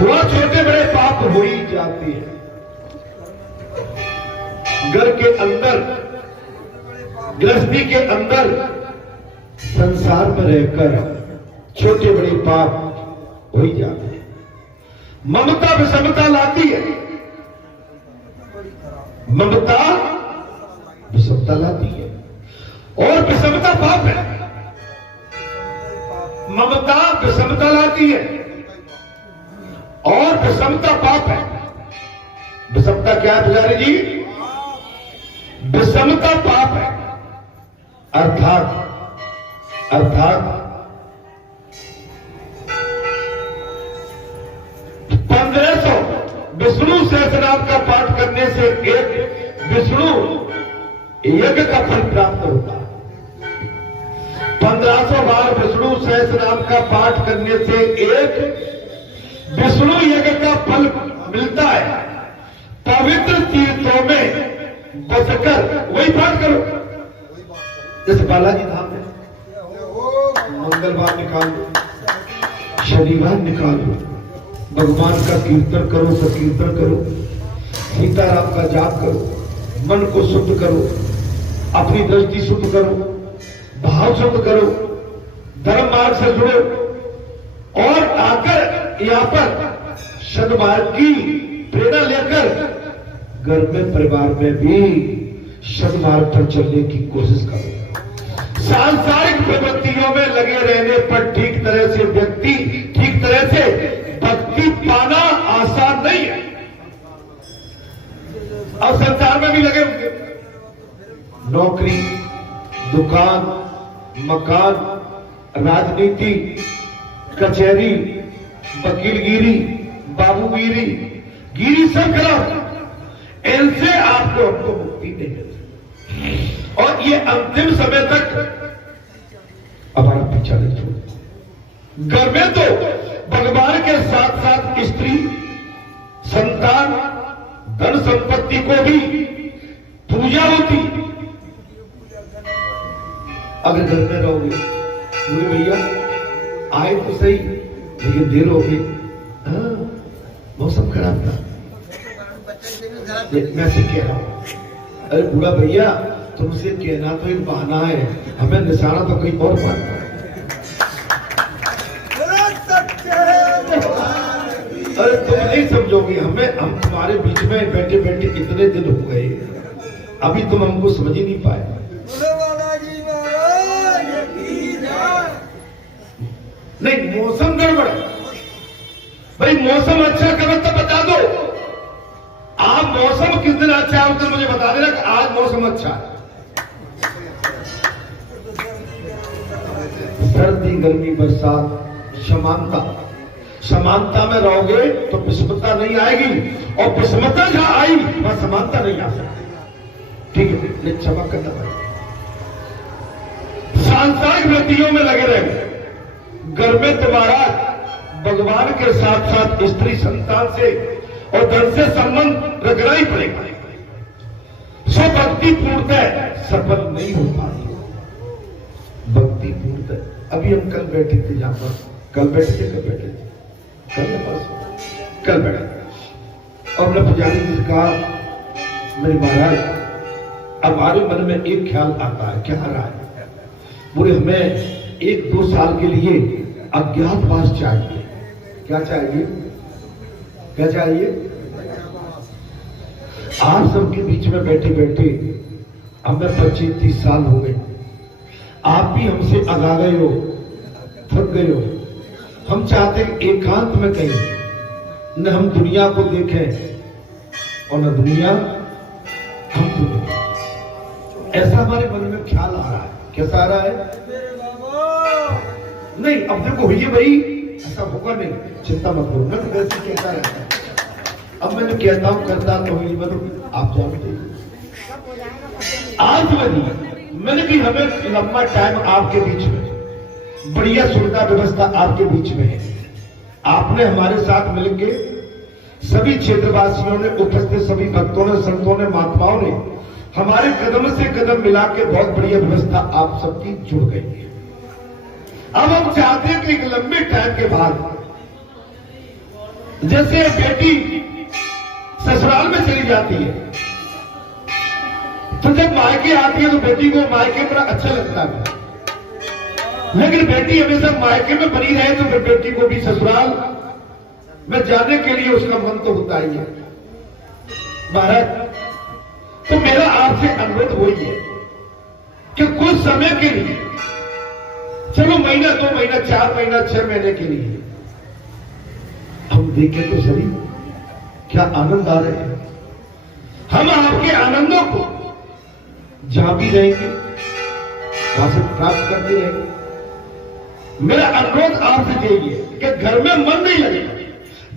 वह छोटे बड़े पाप हो ही जाते हैं। घर के अंदर, गृहस्थी के अंदर, संसार में रहकर छोटे बड़े पाप हो ही जाते हैं। ममता विषमता लाती है, ममता विषमता लाती है, और विषमता पाप है। ममता विषमता लाती है और विषमता पाप है। विषमता क्या है पुजारी जी? विषमता पाप है। अर्थात 1500 विष्णु सहस्रनाम का पाठ करने से एक विष्णु यज्ञ का फल प्राप्त होता है। 1500 बार विष्णु सहस्रनाम का पाठ करने से एक विष्णु यज्ञ का फल मिलता है। पवित्र तीर्थों में बसकर वही पाठ करो। जैसे बालाजी धाम में मंगलवार निकाल लो, शनिवार निकाल लो, भगवान का कीर्तन करो, संकीर्तन करो, सीताराम का जाप करो, मन को शुद्ध करो, अपनी दृष्टि शुद्ध करो, भाव शुद्ध करो, धर्म मार्ग से जुड़ो, और आकर यहाँ पर सन्मार्ग की प्रेरणा लेकर घर में परिवार में भी सन्मार्ग पर चलने की कोशिश करो। सांसारिक प्रवृत्तियों में लगे रहने पर ठीक तरह से व्यक्ति, ठीक तरह से भक्ति पाना आसान नहीं है। अब संसार में भी लगे होंगे, नौकरी, दुकान, मकान, राजनीति, कचहरी, वकीलगिरी, बाबूगिरी, गिरी सब खराब। इनसे आपको हमको मुक्ति नहीं मिलती, और ये अंतिम समय तक हमारा पीछा नहीं छोड़ता। घर में तो भगवान के साथ साथ स्त्री, संतान, धन संपत्ति को भी पूजा होती। अगर घर में रहोगे, बोले भैया आए तो सही लेकिन देर हो गई, मौसम खराब था, मैं से कह रहा हूं। अरे बूढ़ा भैया तुमसे कहना तो एक बहाना है, हमें निशाना तो कहीं और मारना है। अरे तुम नहीं समझोगे, हम तुम्हारे बीच में बैठे बैठे इतने दिन हो गए, अभी तुम हमको समझ ही नहीं पाए। नहीं, मौसम गड़बड़ भाई, मौसम अच्छा करो तो बता दो। आप मौसम किस दिन अच्छा है उस दिन मुझे बता देना कि आज मौसम अच्छा है। सर्दी, गर्मी, बरसात, समानता, समानता में रहोगे तो विषमता नहीं आएगी, और विषमता जहां आई वहां समानता नहीं आ सकती। ठीक है, क्षमा करना पड़ेगा। सांसारिक वृत्तियों में लगे रहे, घर में तुम्हारा भगवान के साथ साथ स्त्री, संतान से और धन से संबंध रखना ही पड़ेगा। सब भक्ति पूर्णतः सफल नहीं हो पाती। भक्ति पूर्णतः, अभी हम कल बैठे थे जहां पर, कल बैठे थे, कल बैठे, और हमने पुजारी जी से कहा, मेरे महाराज हमारे मन में एक ख्याल आता है, क्या आ रहा है? बोले हमें 1-2 साल के लिए अज्ञातवास चाहिए। क्या चाहिए? क्या चाहिए? आप सबके बीच में बैठे बैठे हमें 25-30 साल हो गए, आप भी हमसे आगा गए हो, थक गए हो। हम चाहते हैं एकांत में कहीं, न हम दुनिया को देखें और न दुनिया हमको देखे। ऐसा हमारे मन में ख्याल आ रहा है। कैसा आ रहा है? नहीं, अब देखो ये भाई ऐसा होगा नहीं, चिंता मत करो। मैं तो वैसे कहता रहता है, अब मैंने कहता हूं करता तो ही, मतलब आप जानते आज मैंने भी, हमें लंबा टाइम आपके बीच में, बढ़िया सुविधा व्यवस्था आपके बीच में है। आपने हमारे साथ मिलकर सभी क्षेत्रवासियों ने, उपस्थित सभी भक्तों ने, संतों ने, महात्माओं ने हमारे कदम से कदम मिला के बहुत बढ़िया व्यवस्था आप सबकी जुड़ गई है। अब हम चाहते हैं कि एक लंबे टाइम के बाद जैसे बेटी ससुराल में चली जाती है तो जब मायके आती है तो बेटी को मायके बड़ा अच्छा लगता है, लेकिन बेटी हमेशा मायके में बनी रहे तो फिर बेटी को भी ससुराल में जाने के लिए उसका मन तो होता ही है। महाराज, तो मेरा आपसे अनुरोध वही है कि कुछ समय के लिए, चलो महीना 2 महीना 4 महीना 6 महीने के लिए हम देखें तो सही क्या आनंद आ रहे हैं। हम आपके आनंदों को जहां भी रहेंगे वहां से प्राप्त करते रहेंगे। मेरा अनुरोध आपसे यही है कि घर में मन नहीं लगेगा।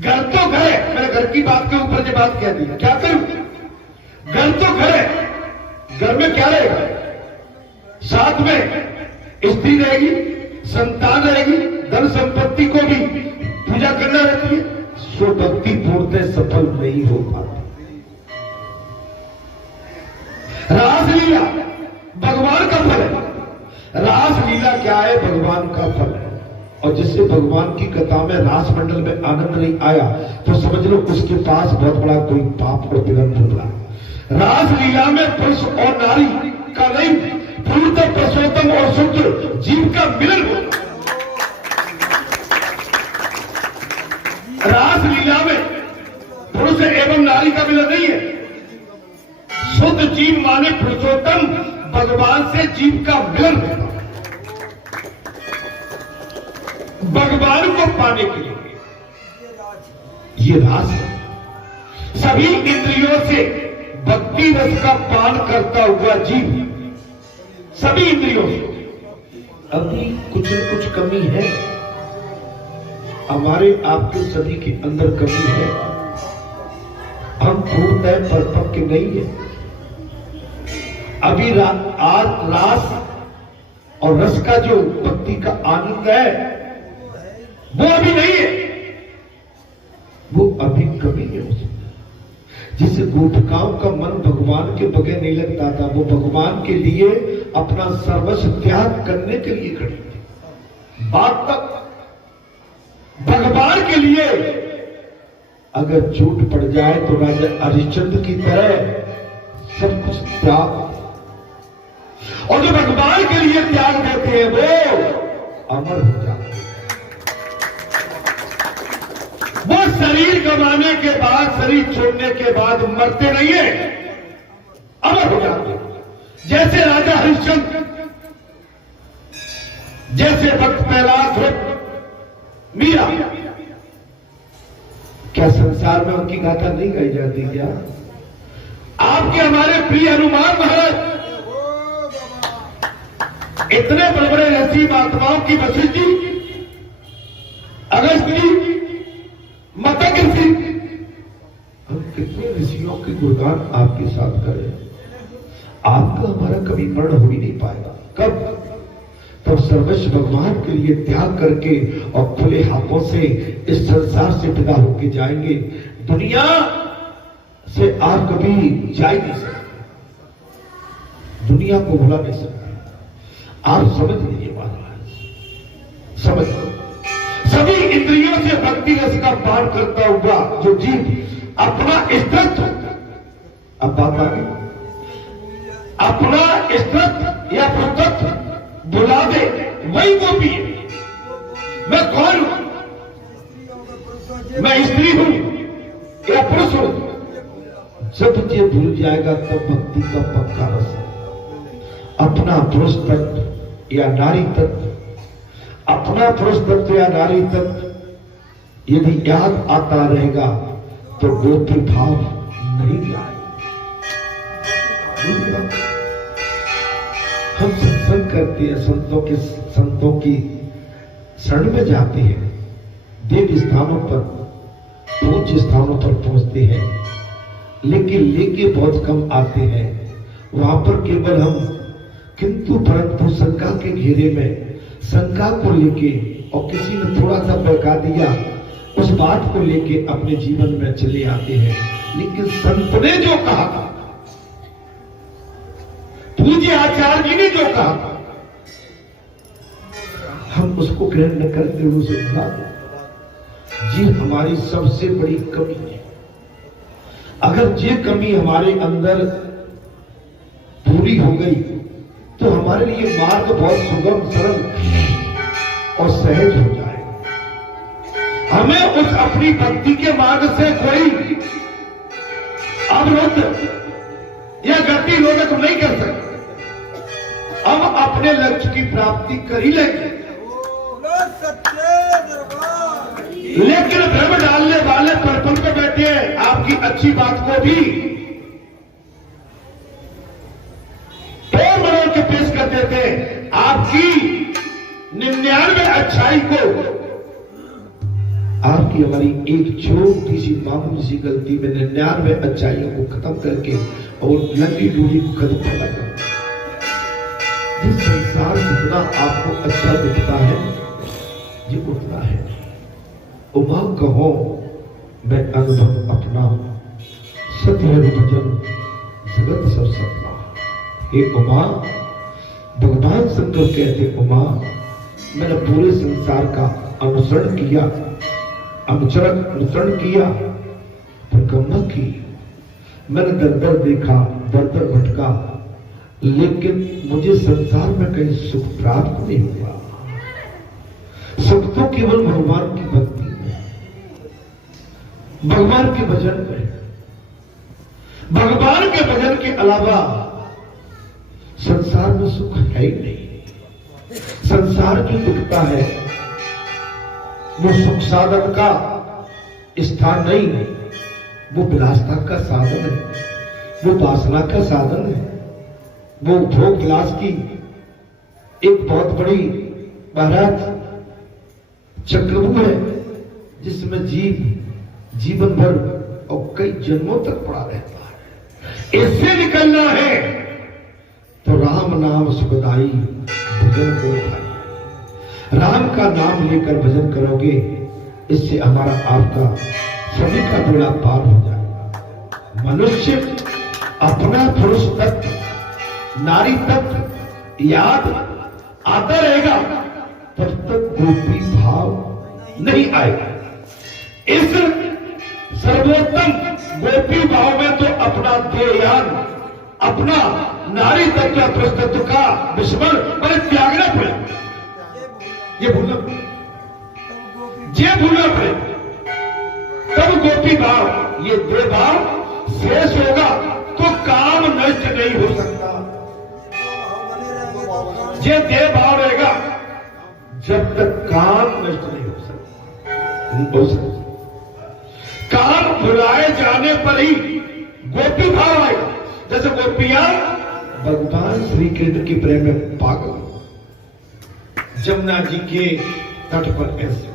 घर तो घर है, मैंने घर की बात के ऊपर जो बात कह दी, क्या करूं? घर तो घर है, घर में क्या रहेगा? साथ में स्त्री रहेगी, संतान रहेगी, धन संपत्ति को भी पूजा करना रहती है, सो भक्ति पूर्णतः सफल नहीं हो पाती। रासलीला भगवान का फल है। रासलीला क्या है? भगवान का फल है। और जिससे भगवान की कथा में रास मंडल में आनंद नहीं आया तो समझ लो उसके पास बहुत बड़ा कोई पाप और विलंब होगा। रासलीला में पुरुष और नारी का नहीं, पूर्णतः पुरुषोत्तम और शुद्ध जीव का मिलन होगा। रासलीला में पुरुष एवं नारी का मिलन नहीं है। शुद्ध जीव माने पुरुषोत्तम भगवान से जीव का मिलन होगा। भगवान को पाने के लिए ये रास है। सभी इंद्रियों से भक्ति रस का पान करता हुआ जीव, सभी इंद्रियों से अभी कुछ न कुछ कमी है, हमारे आपके सभी के अंदर कमी है। हम पूर्णतः परिपक्व नहीं है। अभी रास और रस का जो भक्ति का आनंद है वो अभी नहीं है, वो अभी कमी है उसमें। जिसे गोपिकाओं का मन भगवान के बगैर नहीं लगता था, वो भगवान के लिए अपना सर्वस्व त्याग करने के लिए खड़ी थी। बात तक भगवान के लिए अगर चोट पड़ जाए तो राजा हरिश्चंद्र की तरह सब कुछ त्याग, और जो भगवान के लिए त्याग देते हैं वो अमर हो जाते हैं। वो शरीर गंवाने के बाद, शरीर छोड़ने के बाद मरते नहीं है, अमर हो जाते हैं। जैसे राजा हरिश्चंद्र, जैसे भक्त प्रहलाद, मीरा, क्या संसार में उनकी गाथा नहीं गाई जाती? क्या आपके हमारे प्रिय हनुमान महाराज, इतने बड़े बड़े ऋषि महात्माओं की वशिष्ठ जी, अगस्त जी, मतक ऋषि, हम कितने ऋषियों के गुणगान आपके साथ करें, आपका हमारा कभी वर्ण हो ही नहीं पाएगा। कब? तब सर्वस्व भगवान के लिए त्याग करके और खुले हाथों से इस संसार से विदा होके जाएंगे। दुनिया से आप कभी जा ही नहीं सकते, दुनिया को भुला नहीं सकते। आप समझ लीजिए बात, समझ लो। सभी इंद्रियों से भक्ति रस का पान करता हुआ जो जीव अपना स्त्रत्व, अब बात आ गई, अपना स्त्रत्व या पुत्रत्व भुला दे, वही गोपी है। मैं कौन हूं? मैं स्त्री हूं या पुरुष हूं? जब ये भूल जाएगा तब भक्ति का पक्का रस है। अपना पुरुष तत्व या नारी तत्व, अपना पुरुष तत्व या नारी तत्व यदि याद आता रहेगा तो गोपी भाव नहीं जाएगा। हम सत्संग करते हैं, संतों की शरण में जाते हैं, देव स्थानों पर, पूज्य स्थानों पर पहुंचते हैं, लेकिन लेके बहुत कम आते हैं। वहां पर केवल हम किंतु परंतु शंका के घेरे में, शंका को लेके, और किसी ने थोड़ा सा बहका दिया उस बात को लेके अपने जीवन में चले आते हैं। लेकिन संत ने जो कहा, पूज्य आचार्य जी ने जो कहा, हम उसको ग्रहण न करते हुए उसे भुला दो। ये हमारी सबसे बड़ी कमी है। अगर ये कमी हमारे अंदर पूरी हो गई तो हमारे लिए मार्ग बहुत सुगम, सरल और सहज हो जाएगा। हमें उस अपनी भक्ति के मार्ग से कोई अवरोध या गति रोधक नहीं कर सकते। हम अपने लक्ष्य की प्राप्ति कर ही लेंगे, लेकिन भ्रम डालने वाले पर्पल पे बैठे हैं, आपकी अच्छी बात को भी तोड़ मरोड़ के पेश कर देते हैं। आपकी 99 अच्छाई को आपकी हमारी एक छोटी सी मामूली सी गलती में 99 अच्छाइयों को खत्म करके और लंबी दूरी को खत्म कर लगा। जिस संसार जितना आपको अच्छा दिखता है ये उतना है। उमा कहो मैं अनुभव अपना, सत्य भजन जगत सब सपना। हे उमा, भगवान शंकर कहते उमा मैंने पूरे संसार का अनुसरण किया, अनुसरण किया, परिक्रमा की। मैंने दर दर देखा, दर दर भटका, लेकिन मुझे संसार में कहीं सुख प्राप्त नहीं हुआ। सुख तो केवल भगवान की भक्ति में, भगवान के भजन में। भगवान के भजन के अलावा संसार में सुख है ही नहीं। संसार की दिखता है वो सुख साधन का स्थान नहीं है, वो विलासता का साधन है, वो वासना का साधन है, वो भोग विलास की एक बहुत बड़ी महाराज चक्रव्यूह है, जिसमें जीवन भर और कई जन्मों तक पड़ा रहता है। इससे निकलना है तो राम नाम सुखदाई भजन करो भाई। राम का नाम लेकर भजन करोगे, इससे हमारा आपका सभी का बेड़ा पार हो जाएगा। मनुष्य अपना पुरुष तत्व, नारी तत्व याद आता रहेगा तब तक गोपी भाव नहीं आएगा। इस सर्वोत्तम गोपी भाव में तो अपना देहयान, अपना नारी तत्व या पुरुष तत्व का विस्मरण पर त्यागना पड़ेगा। ये भूलना पड़े, तब गोपी भाव, ये देह भाव शेष होगा तो काम नष्ट नहीं हो सकता। ये देह भाव रहेगा जब तक काम नष्ट नहीं हो सकता। काम भुलाए जाने पर ही गोपी भाव आएगा। जैसे गोपियां भगवान श्री कृष्ण के प्रेम में पागल, जमुना जी के तट पर ऐसे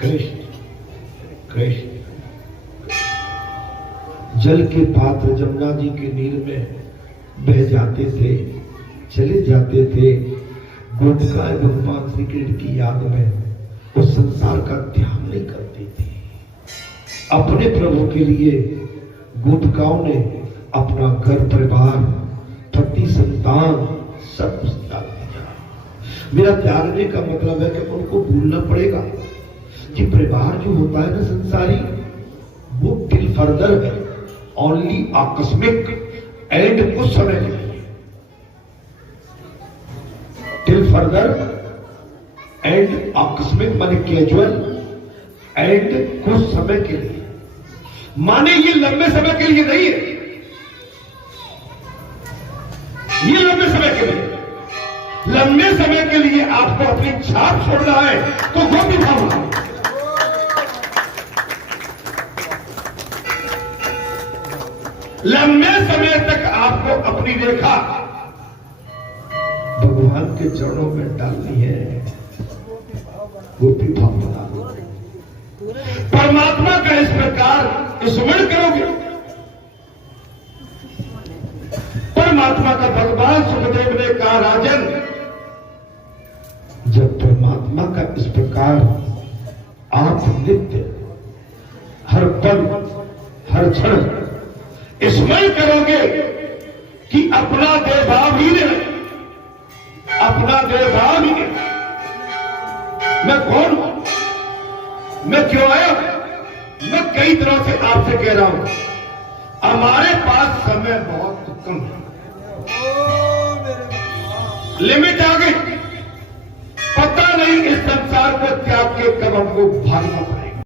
कृष्ण कृष्ण, जल के पात्र जमुना जी के नीर में बह जाते थे, चले जाते थे। गोपिकाएं भगवान श्री कृष्ण की याद में उस संसार का ध्यान नहीं करती थी। अपने प्रभु के लिए गोपिकाओं ने अपना घर परिवार, पति, संतान सब कुछ त्याग दिया। मेरा त्यागने का मतलब है कि उनको भूलना पड़ेगा कि परिवार जो होता है ना संसारी, वो टिल फर्दर है, ओनली आकस्मिक एंड कुछ समय के लिए। टिल फर्दर एंड आकस्मिक माने कैजुअल, एंड कुछ समय के लिए, माने ये लंबे समय के लिए नहीं है। ये लंबे समय के लिए, लंबे समय के लिए आपको अपनी छाप छोड़ना है तो गोपी भाव है। लंबे समय तक आपको अपनी रेखा भगवान के चरणों में डालनी है। गोपी भाव बना दो। परमात्मा का इस प्रकार स्मरण करोगे, परमात्मा का भगवान सुखदेव ने कहा, राजन जब परमात्मा का इस प्रकार आप नित्य हर पल हर क्षण स्मरण करोगे कि अपना देहभाव ही नहीं, अपना देहभाव ही नहीं, मैं कौन हूं, मैं क्यों आया? मैं कई तरह से आपसे कह रहा हूं, हमारे पास समय बहुत कम है, लिमिट आ गई। पता नहीं इस संसार को त्याग के कब हमको भागना पड़ेगा।